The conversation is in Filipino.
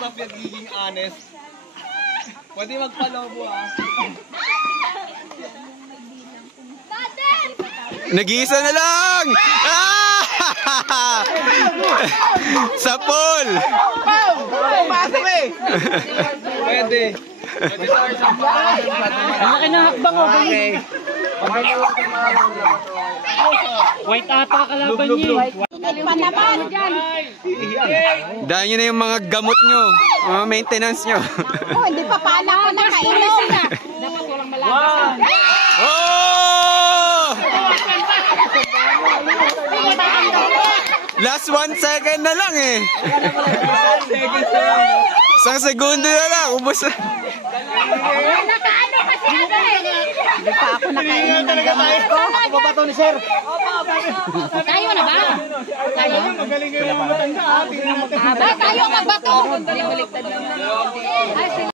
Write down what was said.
sa pagiging honest. Pwede magpalobo Nag-iisa na lang! Ah! Sa pool! Pasok eh! Pwede. Ang laki ng hakbang ko. Okay. White ata kalaban niya. Panaman dyan. Dahil nyo na yung mga gamot nyo, mga maintenance nyo. Oh, hindi pa pala ko nakainom. Dapat walang malakas. Oh! Last 1 second na lang eh. Isang segundo na lang, ubos na. Nakaano kasi ako eh. Hindi pa ako nakainom ng gamot ko. Babato ni sir. Tayo na ba? Tayo? Magaling kayo mga matanda. Tayo magbato. Ay, sila.